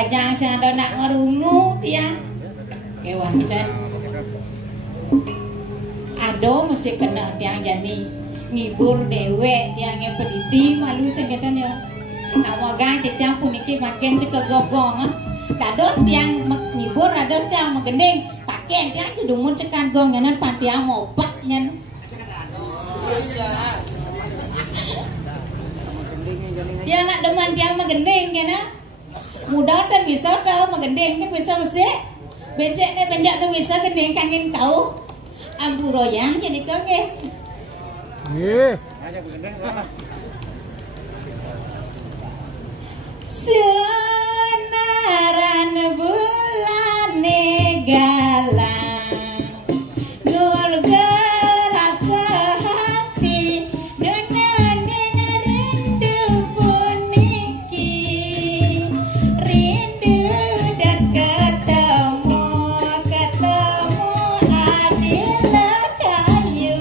kajang sing ada nak ngerungu tiang kewanten ado mesti kena tiang jani ngibur dewek tiangnya pediti malu segetan ya nak wagang tiang puniki makin sekegogong dados tiang ngibur dados tiang megending paken tiang cedumun sekagong nyanan pantiang mopak nyan tiang nak deman tiang megending kena mudah dan bisa tau megending kan bisa mesti becek ne banyak tu bisa gending kangen kau ampuro yang jadi kau ke Senaran bulan galang gol-gol rasa hati dengan rindu puniki rindu dan ketemu adilah kayu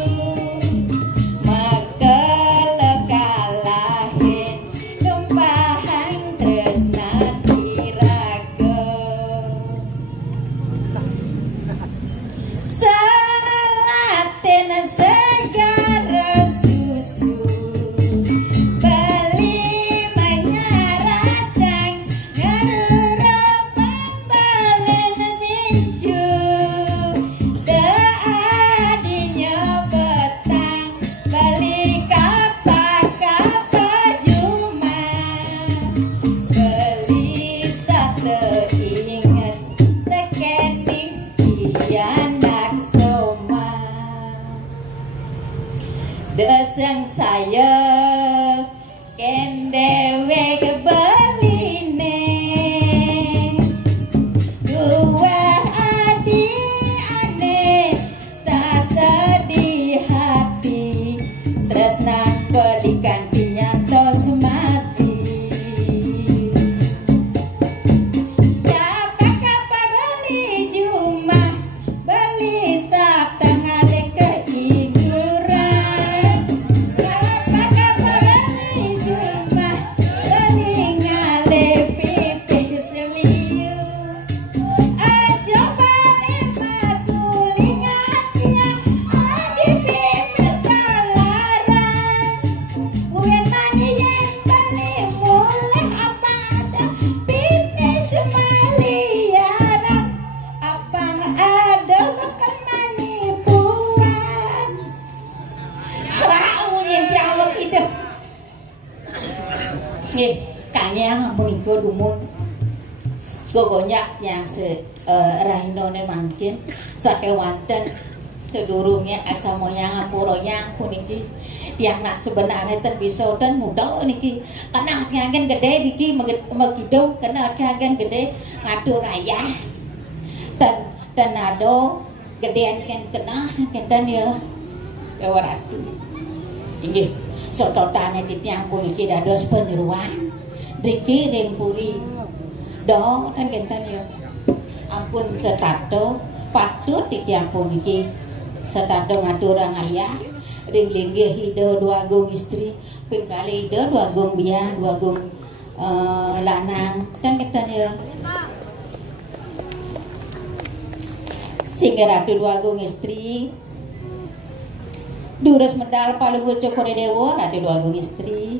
maka lekalahin tumpahan tresna diraga salatin segara susu beli menyaratang ngerura pembalen binju adinya petang beli kapal juma beli tak teringat tekening anak soma deseng saya kendewe kebeline dua adik tak di hati tresna belikan pinyata semati Kapa beli juma beli sak tengah keinguran Kapa beli juma beli ngale pipih seliu aja beli matulingannya adi pipih kalaran gue tanya yang beli mulai apa ada pipih semaliaran apa ada makan manipuan serau yang diawak hidup nih kanya ngampun iko dumun gogonya yang rahino ne mangkin sakewanten sedurungnya asa moyang ngapuronya puniki tiang nak sebenarnya ten bisa ten mudah niki karena agen gede niki megidung karena agen gede ngadu raya dan ado gedean kan kena kan ya waratu inggih sototane di tiang puniki dados penyeruan driki rempuri do dan kentan ya ampun setato patut di tiang puniki setato ngadu rangaya ring linggih hide dua agung istri pingkali hide dua agung biya dua agung lanang kan kentan ya sehingga ratu dua agung istri durus medal paling ucok kore dewa ratu dua agung istri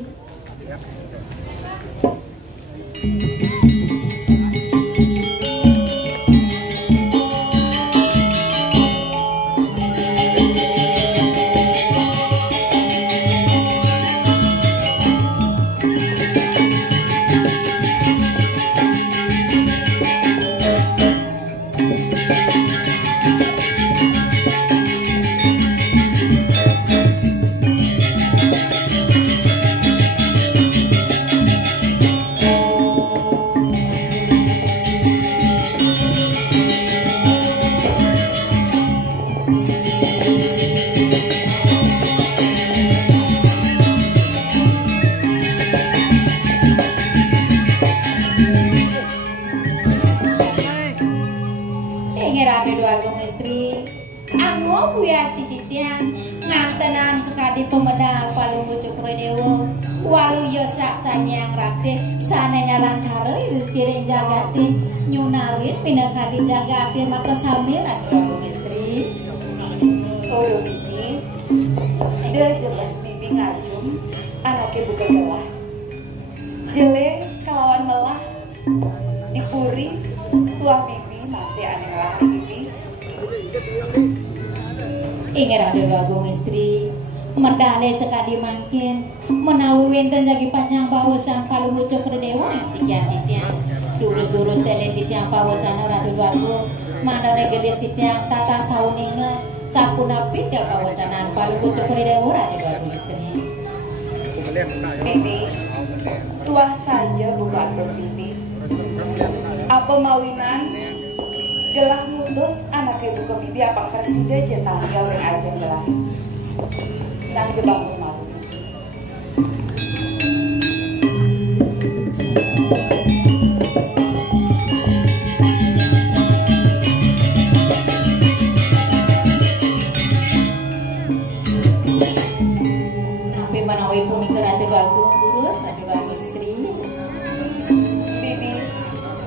Anggo buya tititian ngantenan sekadi pemedal palu pucuk redewo walu yo sak sanyang rakte sanenya lantare kiring jagati nyunarin pinakadi jagati maka sambil aku istri oh bibi dia jelas bibi ngajum anaknya bukan gelah jelek kelawan melah dipuri tuah bibi masih aneh lah bibi ingin ada agung istri medale sekadi mangkin menawi wenten jagi panjang bawasan palu mucuk redewa sikian titiang durus-durus tele titiang pawacana radu agung mandane gedes titiang tata sauninga sapuna pitil pawacanan palu mucuk redewa radu agung istri bibi tuah saja buka atur bibi apa mawinan gelah mutus anaknya buka bibi apa presiden jetang gawe aja gelah nang jebak rumah nabi manawi punika ratu agung durus radu agung istri bibi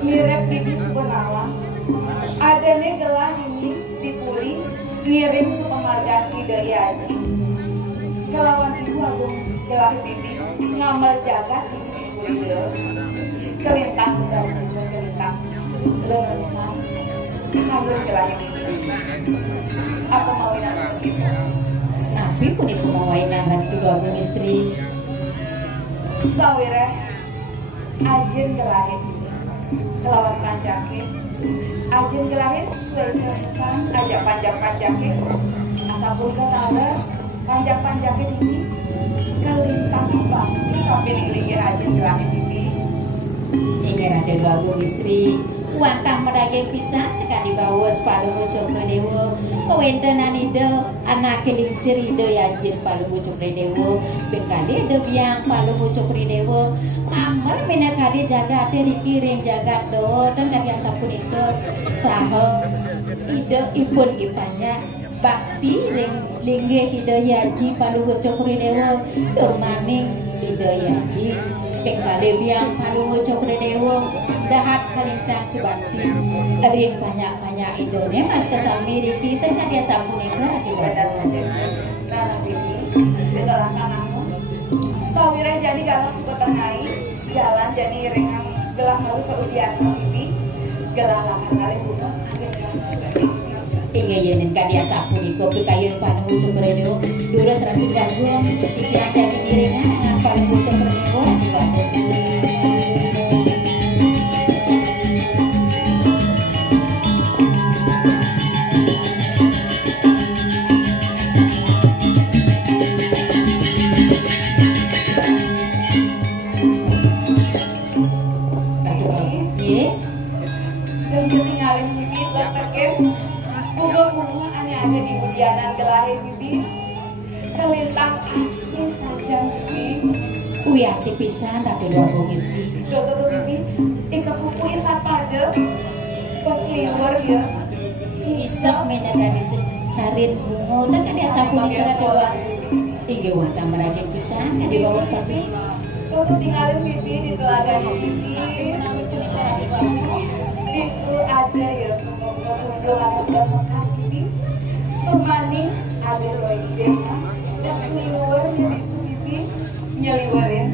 mirip bibi sebenarnya adanya gelah ini dipuri ngirim sepemarjaan ide aji kelawan ibu agung gelah bibi ngamal jagat ibu ide kelintang dan juga kelintang lenisan kagum gelah ini apa mawinan ibu nabi punika mawainan ratu agung istri sawire ajin gelahin kelawan panjakin ajin gelahin sesuai dengan ajak panjang-panjakin asapun ketara panjang-panjakin ini kelintang bakti tapi ning-linggih ajin gelahin ini ingin ada dua agung istri wantah medaging pisan sekali bawa palu mucuk redewo kawentanan ide anak lingsir ide yajin palu mucuk redewo bekali ide biang palu mucuk redewo amer minakadi jagat rikiring jagat do dan kadi asapun itu saho ide ipun ipanya bakti ring linggih ide yaji palu mucuk redewo turmaning ide yaji bekali biang palu mucuk redewo dahat kalintang subati ring banyak-banyak idone mas kesami riki tengah dia sampun itu raki benar saja karena bibi dengan kamu sawirnya jadi galang sebetengai jalan jadi ringan gelah malu kerugian bibi gelah lakan kali bunuh ingin yenin kadia sampun iko pikayun panu mucuk redewo durus raki gangguan pikiran jadi diringan dengan panu mucuk redewo raki gangguan ada di udianan gelahir bibi kelintang kasih saja bibi uyah dipisan ratu dua agung istri tuh bibi ikapupuin sapada posliwer ya isep menegani sarin bungo dan kan dia sampun ratu dua tinggi wanda meragin pisan kan di bawah papi tuh tinggalin bibi di telaga bibi itu ada ya belum ada sudah makan bibi maning ada lagi deh mas liwer jadi itu bibi nyeliwer ya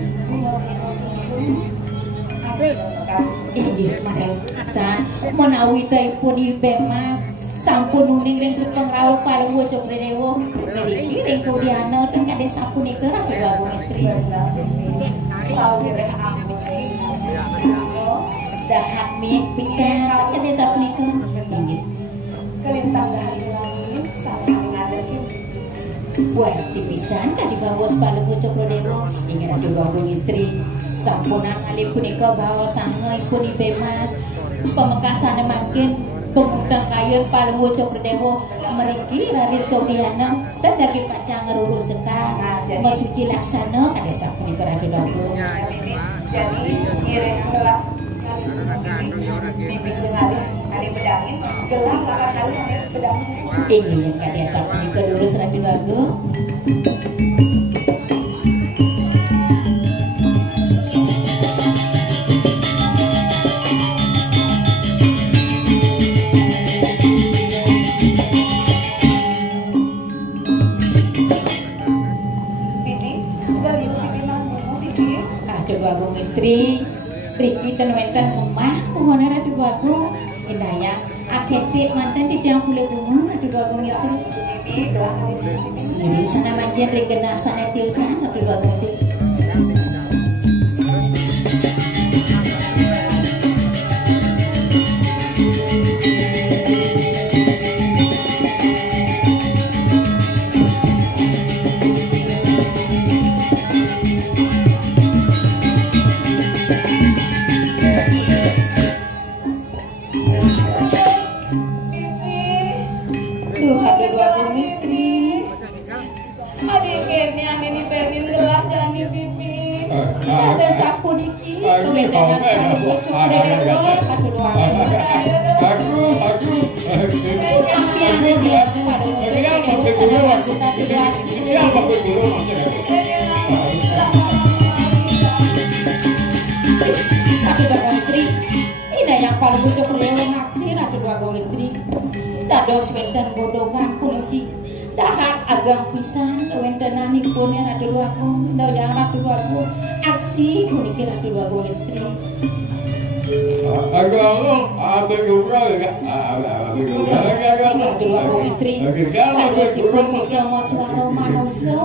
iya mana san menawi teh pun ibe mas sampun nuling ring supeng rawuh paling wocok redewo ngeriki ring kudiana dan kade sampun ikerang di agung istri selalu kira aku dahat mi pisan kade sampun ikerang inggih kelintang dari langit saling ada wah tipisan kadi bawa paling wocok redewo ingin ada agung istri sampunan alih punika bawa sange pun ibe mas pemekasan makin pemudang kayun paling wocok redewo meriki raris kaudiana dan dagi pacang ngerurus sekar masuci laksana kada sampun ikerade lagu jadi kira gelah bibi dengarin ada pedangin gelah bakal kali sedang ini yang kalian sapu itu dulu serang di bagu. Istri Triki tenwenten kemah pengonara di bagung indahnya akhirnya mantan tidak boleh bunga di bagung istri jadi sana manjen regena sana tiusan di bagung istri Wedan godongan puniki dahat agang pisan kewentenanipun ya ratu agung ndaya ratu agung aksi puniki ratu agung istri agung apa juga ya ratu agung istri sipun bisa mau suara manusia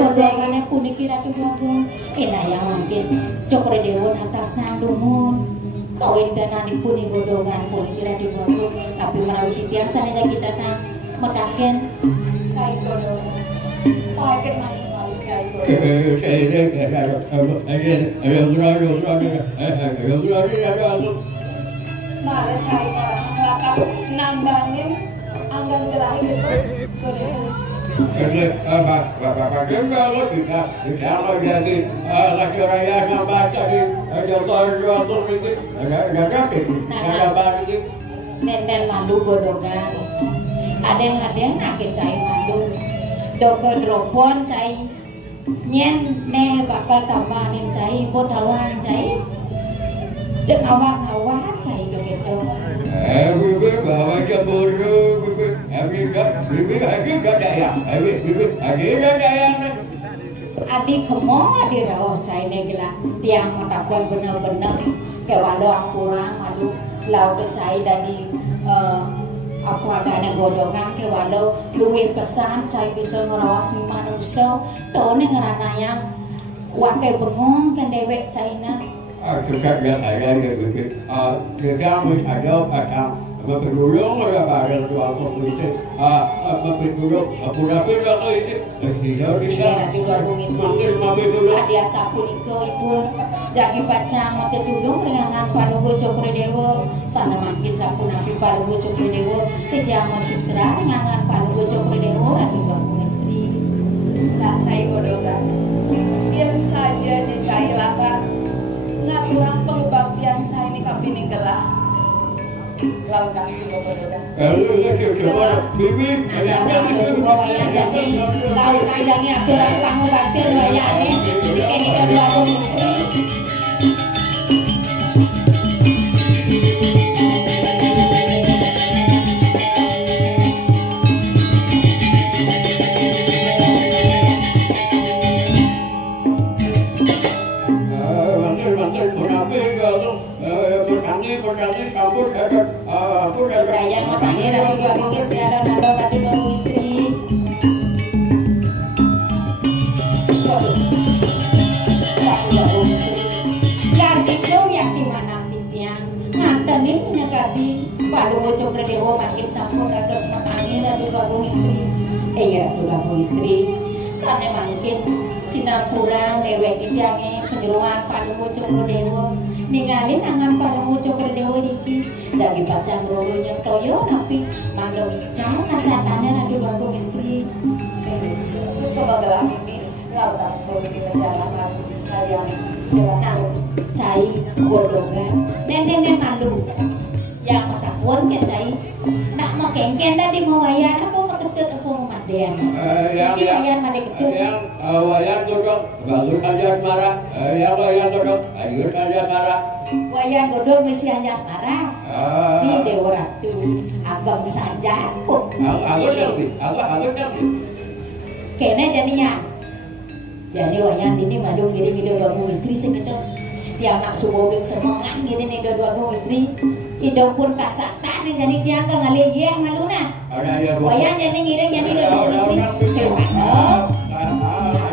godongannya puniki ratu agung yang mungkin cokro dewa atasnya lumun kawentenanipun ing godhongan puniki radi bagus tapi menawi titiang sanaya kita tang metaken cai godhongan paket main Mare cai ngakak nambahin anggan gelahi gitu godhongan Bapak kalau tidak jadi lagi raya nambah tadi jual sedikit agak nenden mandu godongan adeng akhir cai mandu doko dropon cai nyen ne bakal tambahin cai bodawang cai dek awak cai gitu bibi bawa jambur bibi lagi daya adik kemo adik rawah cai ne gila tiang matakuan bener-bener ke walau ampurang malu laut cai dari apa adanya godongan ke walau luwe pesan cai bisa ngerawasi manusia tone ngerananya wakai bengong kan dewek cai na Dekat yang ada begitu, kita ada pasang bergulung orang baru tua politik, bergulung, pura-pura itu tidak dia sapu niko ibu, jadi baca mati dulu perengangan Palunggo Cokro Dewo, sana makin sapu nabi Palunggo Cokro Dewo, tidak masuk serah perengangan Palunggo Cokro Dewo, lagi bangun istri. Tak cai godongan, diam saja cai lapar. Ngakurang pengubaktian cai ini kabini gelah laut kasih bobododa bibi ada semua wayang jadi laut kandangnya aturan pengubaktian wayangnya ini kedua istri saya mau tanya lagi dua istri ada nado tadi dua istri yang itu yang di mana titiang ngantenin punya kadi Palunggo Cokro Dewo makin sampun ratus matangin ada dua istri ya dua istri sana makin sinapura dewek titiangnya penyeruan Palunggo Cokro Dewo ninggalin angan Palunggo Cokro Dewo iki dari baca ngerolonya toyo tapi malu jauh kasatannya ada dua istri susul gelah ini laut asal di perjalanan kalian jalan cai godongan nenen malu yang pun ketai. Nak mau kengken tadi mau wayan apa mau ketut apa mau mandian. Si wayan mandi ketut. Yang wayan godok bagus aja marah. Yang wayan godok ayo aja marah. Wayan godok mesti hanya marah. Ini dewa ratu agam saja. Aku Kene jadinya. Jadi wayan ini madung gini dua istri segitu. Dia anak subuh semangat gini nih dua istri. Hidup pun kasatan jadi dia kan ngalih ya maluna. Wayan jadi ngiring jadi dua istri. Hewan.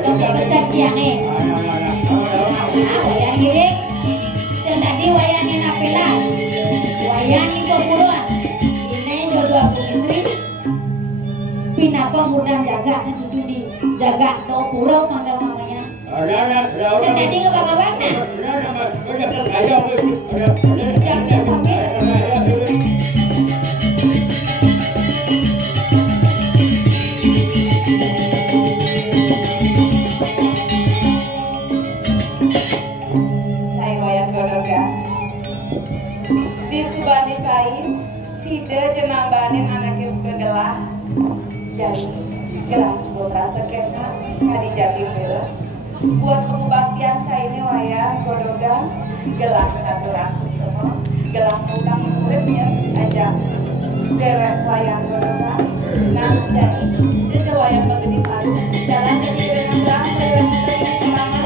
Atau besar dia nih. Wayan ngiring. Tadi wayan ini napelan. Wayan ini pemburuan. Ini dua istri. Pinapa mudah jaga dan itu dijaga do pura pada mamanya. Saya tadi ngebak-ngebak nah. Jangan pamit. Saya wayang goroga. Di subani cair, sida jenambanin anaknya buka gelah. Jadi gelas putra sekena kadi jati bela buat pembaktian cairnya wayang goroga gelah kena langsung semua gelah utang muridnya aja dewek wayang goroga nah jadi itu wayang begini paru jalan jadi dengan belang dari pertama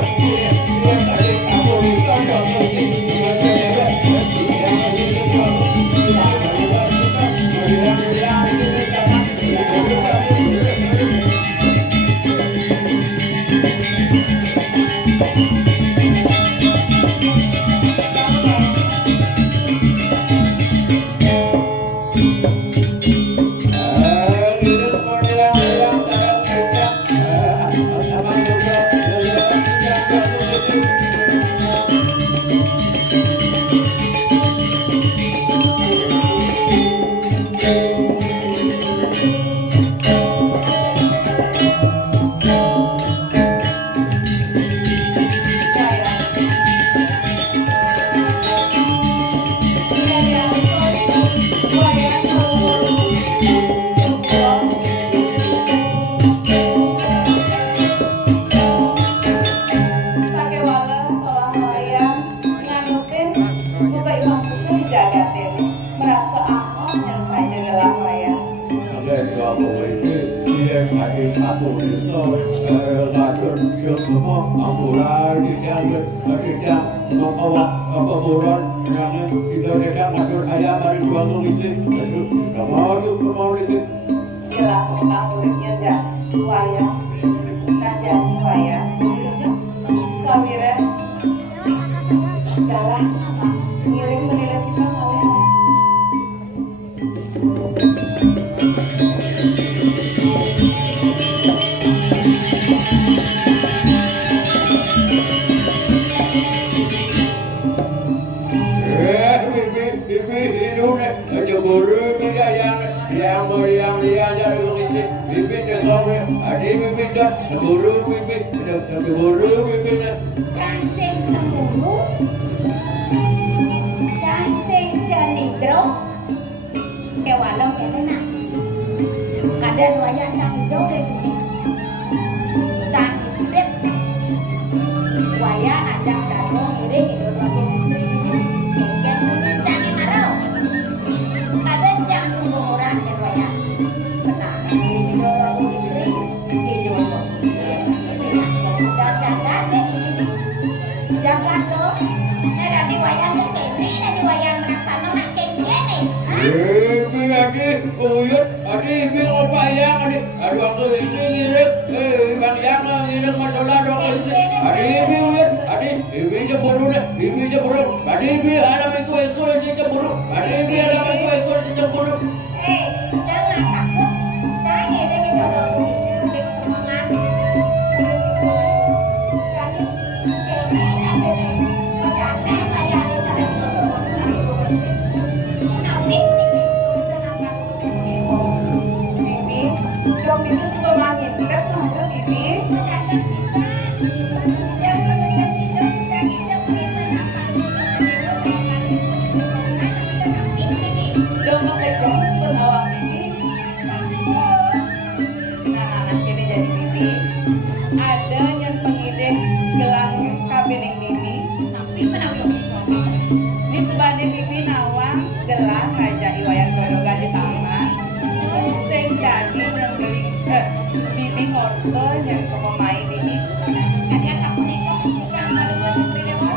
Bibi ngorto yang kemamai bibi.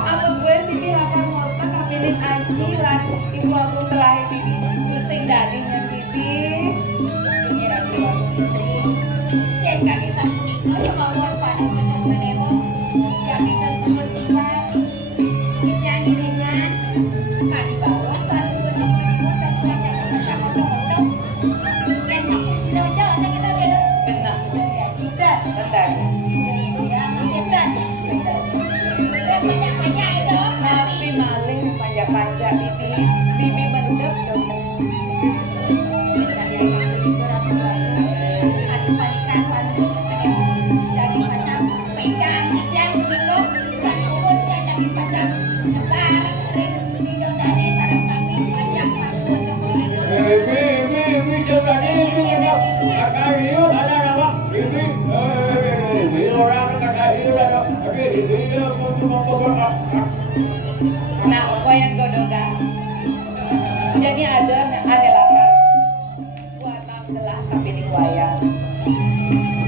Aku gue bibi lapar ngorto kapilin aji lan ibu aku kelahi bibi gusing dadinya bibi. Ini lagi waktu istri. Yang kaki sampun itu yang mau pada menewo yang bisa kebetulan yang ringan tak di bawah baru menewo dan banyak macam-macam yang sampai sini aja ada kita ada Benar. ya tidak Bentar. yang tidak banyak-banyak itu Tapi maling pajak-pajak bibi. Bibi mendep dong. Nah, wayang godogan. Jadi ada lapar. Buatan gelah kapiling wayang.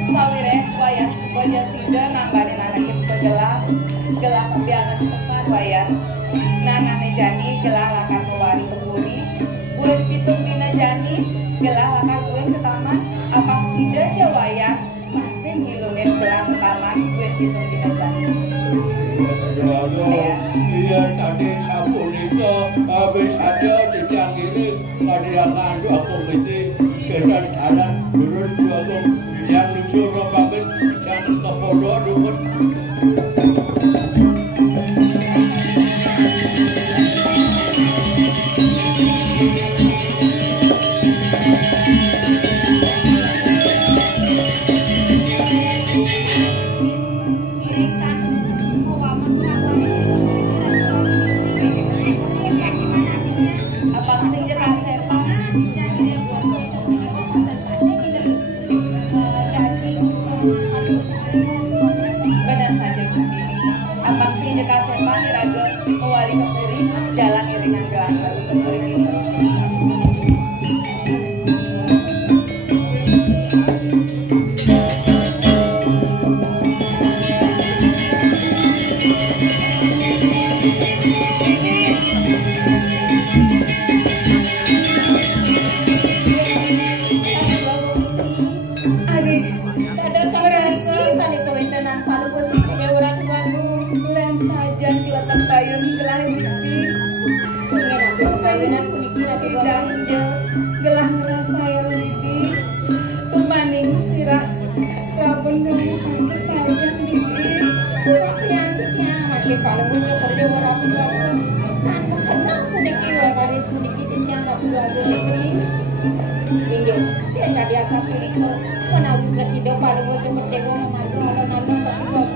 Sawire wayang wajah sida nambahin anak itu gelah tapi anak besar wayang. Nanane jani gelah lakar kewari keburi. Buat pitung dina jani gelah lakar kuen ke taman. Apang sida aja wayang masih ngilungin gelah ke taman buat pitung dina jani. Iya tadi sapu itu habis ada sejak ini tadi yang ngadu aku mesti kedan kanan turun aku yang lucu rombongan yang ke pondok dulu. Benar saja Bibi. Apang si kasepan diraga mewali kepuri jalan iringan gelang baru kepuri itu. Gelah merasa ya Bibi Tumaning sirah Rabun gelis sakit sayang Bibi penyakitnya masih kalau muncul kerja ragu-ragu kan kenal sedikit waris sedikit yang ragu-ragu negeri tinggi yang tadi asal pilih menawi presiden kalau muncul kerja maju alon-alon tapi